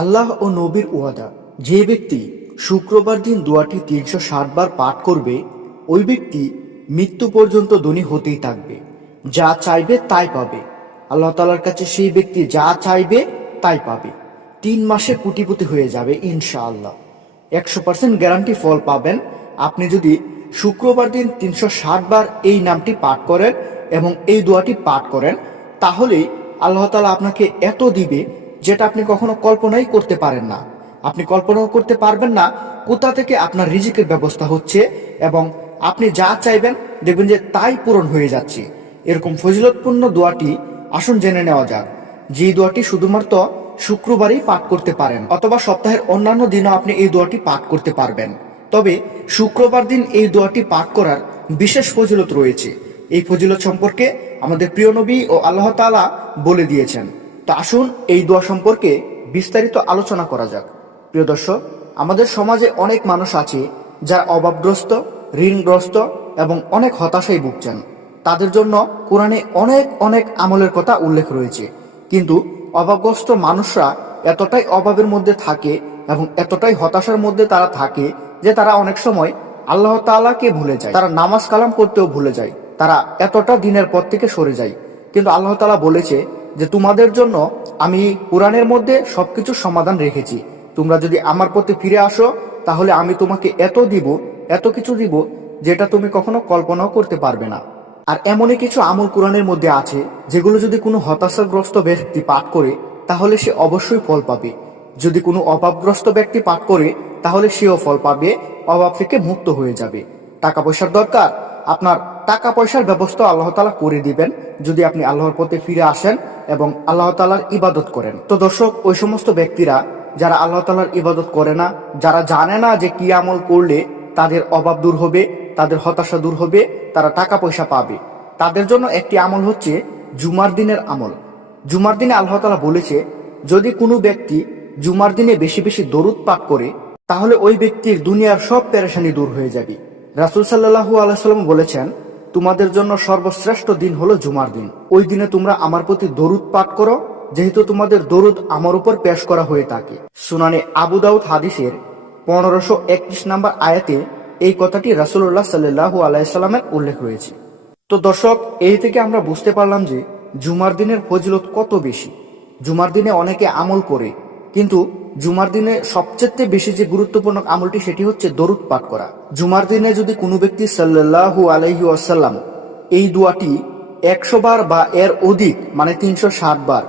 আল্লাহ ও নবীর ওয়াদা। যে ব্যক্তি শুক্রবার দিন দোয়াটি তিনশো ষাট বার পাঠ করবে, ওই ব্যক্তি মৃত্যু পর্যন্ত ধনী হতেই থাকবে। যা চাইবে তাই পাবে। আল্লাহ তালার কাছে সেই ব্যক্তি যা চাইবে তাই পাবে। তিন মাসে কুটিপতি হয়ে যাবে ইনশাআল্লাহ। একশো পার্সেন্ট গ্যারান্টি ফল পাবেন। আপনি যদি শুক্রবার দিন তিনশো ষাট বার এই নামটি পাঠ করেন এবং এই দোয়াটি পাঠ করেন, তাহলেই আল্লাহ তালা আপনাকে এত দিবে যেটা আপনি কখনো কল্পনাই করতে পারেন না। আপনি কল্পনাও করতে পারবেন না কোথা থেকে আপনার রিজিকের ব্যবস্থা হচ্ছে এবং আপনি যা চাইবেন দেখবেন যে তাই পূরণ হয়ে যাচ্ছে। এরকম ফজিলতপূর্ণ দোয়াটি আসুন জেনে নেওয়া যাক। যে দোয়াটি শুধুমাত্র শুক্রবারই পাঠ করতে পারেন অথবা সপ্তাহের অন্যান্য দিনও আপনি এই দোয়াটি পাঠ করতে পারবেন। তবে শুক্রবার দিন এই দোয়াটি পাঠ করার বিশেষ ফজিলত রয়েছে। এই ফজিলত সম্পর্কে আমাদের প্রিয় নবী ও আল্লাহ তাআলা বলে দিয়েছেন। তো আসুন এই দোয়া সম্পর্কে বিস্তারিত আলোচনা করা যাক। প্রিয় দর্শক, আমাদের সমাজে অনেক মানুষ আছে যারা অভাবগ্রস্ত, ঋণগ্রস্ত এবং অনেক হতাশায় ভুগছেন। তাদের জন্য কোরআনে অনেক অনেক আমলের কথা উল্লেখ রয়েছে। কিন্তু অভাবগ্রস্ত মানুষরা এতটাই অভাবের মধ্যে থাকে এবং এতটাই হতাশার মধ্যে তারা থাকে যে তারা অনেক সময় আল্লাহ তাআলাকে ভুলে যায়। তারা নামাজ কালাম করতেও ভুলে যায়। তারা এতটা দিনের পর থেকে সরে যায়। কিন্তু আল্লাহ তাআলা বলেছে যে তোমাদের জন্য আমি কোরআনের মধ্যে সবকিছু সমাধান রেখেছি। তোমরা যদি আমার প্রতি ফিরে আসো, তাহলে আমি তোমাকে এত দিব, এত কিছু দিব, যেটা তুমি কখনো কল্পনাও করতে পারবে না। আর এমনই কিছু আমল কোরআনের মধ্যে আছে, যেগুলো যদি কোনো হতাশাগ্রস্ত ব্যক্তি পাঠ করে, তাহলে সে অবশ্যই ফল পাবে। যদি কোনো অভাবগ্রস্ত ব্যক্তি পাঠ করে, তাহলে সেও ফল পাবে, অভাব থেকে মুক্ত হয়ে যাবে। টাকা পয়সার দরকার, আপনার টাকা পয়সার ব্যবস্থা আল্লাহ তালা করে দিবেন যদি আপনি আল্লাহর পথে ফিরে আসেন এবং আল্লাহ তালার ইবাদত করেন। তো দর্শক, ওই সমস্ত ব্যক্তিরা যারা আল্লাহ তালার ইবাদত করে না, যারা জানে না যে কি আমল করলে তাদের অভাব দূর হবে, তাদের হতাশা দূর হবে, তারা টাকা পয়সা পাবে। তাদের জন্য একটি আমল হচ্ছে জুমার দিনের আমল। জুমার দিনে আল্লাহ তালা বলেছে, যদি কোনো ব্যক্তি জুমার দিনে বেশি বেশি দরুদ পাঠ করে, তাহলে ওই ব্যক্তির দুনিয়ার সব পেরেশানি দূর হয়ে যাবে। রাসুল সাল্লাহু আলাইসাল্লাম বলেছেন তোমাদের জন্য সর্বশ্রেষ্ঠ দিন হলো জুমার দিন। ওই দিনে তোমরা আমার প্রতি দরুদ পাঠ করো, যেহেতু তোমাদের দরুদ আমার উপর পেশ করা হয়ে থাকে। সুনানে আবু দাউদ হাদিসের পনেরোশো একত্রিশ নাম্বার আয়াতে এই কথাটি রাসুল্লাহ সাল্লাহু আলাইসাল্লামের উল্লেখ রয়েছে। তো দর্শক, এই থেকে আমরা বুঝতে পারলাম যে জুমার দিনের ফজিলত কত বেশি। জুমার দিনে অনেকে আমল করে কিন্তু জুমার দিনে সবচেয়ে বেশি যে গুরুত্বপূর্ণ আমলটি সেটি হচ্ছে দরুদ পাঠ করা। জুমার দিনে যদি কোনো ব্যক্তি সাল্লাহু আলাইহি আসাল্লাম এই দোয়াটি একশো বার বা এর অধিক মানে তিনশো ষাট বার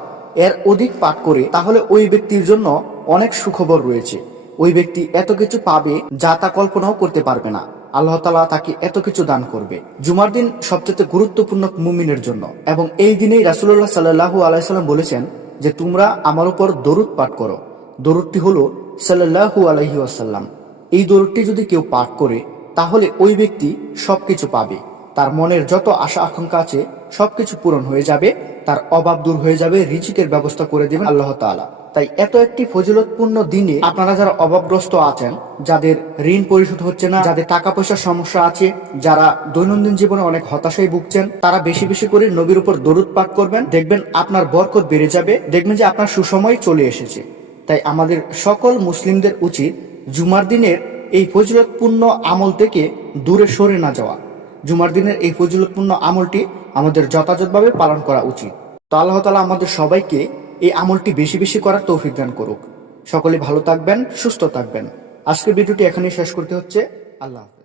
এর অধিক পাঠ করে, তাহলে ওই ব্যক্তির জন্য অনেক সুখবর রয়েছে। ওই ব্যক্তি এত কিছু পাবে যা তা কল্পনাও করতে পারবে না। আল্লাহ তালা তাকে এত কিছু দান করবে। জুমার দিন সবচেয়ে গুরুত্বপূর্ণ মুমিনের জন্য। এবং এই দিনেই রাসুল্লাহ সাল্লাহু আলাইসাল্লাম বলেছেন যে তোমরা আমার উপর দরুদ পাঠ করো। দরুদটি হলো সাল্লাহু আলহি আসাল্লাম এই দরুদটি যদি কেউ পাঠ করে, তাহলে ওই ব্যক্তি সব কিছু পাবে। তার মনের যত আশা আকাঙ্ক্ষা আছে সব কিছু পূরণ হয়ে যাবে, তার অভাব দূর হয়ে যাবে, রিজিকের ব্যবস্থা করে দেবেন আল্লাহ তাআলা। তাই এত একটি ফজিলতপূর্ণ দিনে আপনারা যারা অভাবগ্রস্ত আছেন, যাদের ঋণ পরিশোধ হচ্ছে না, যাদের টাকা পয়সার সমস্যা আছে, যারা দৈনন্দিন জীবনে অনেক হতাশায় ভুগছেন, তারা বেশি বেশি করে নবীর উপর দরুদ পাঠ করবেন। দেখবেন আপনার বরকত বেড়ে যাবে, দেখবেন যে আপনার সুসময় চলে এসেছে। তাই আমাদের সকল মুসলিমদের উচিত জুমার দিনের এই ফজিলতপূর্ণ আমল থেকে দূরে সরে না যাওয়া। জুমার দিনের এই ফজিলতপূর্ণ আমলটি আমাদের যথাযথভাবে পালন করা উচিত। তো আল্লাহ তালা আমাদের সবাইকে এই আমলটি বেশি বেশি করার তৌফিক দান করুক। সকলে ভালো থাকবেন, সুস্থ থাকবেন। আজকের ভিডিওটি এখানেই শেষ করতে হচ্ছে। আল্লাহ।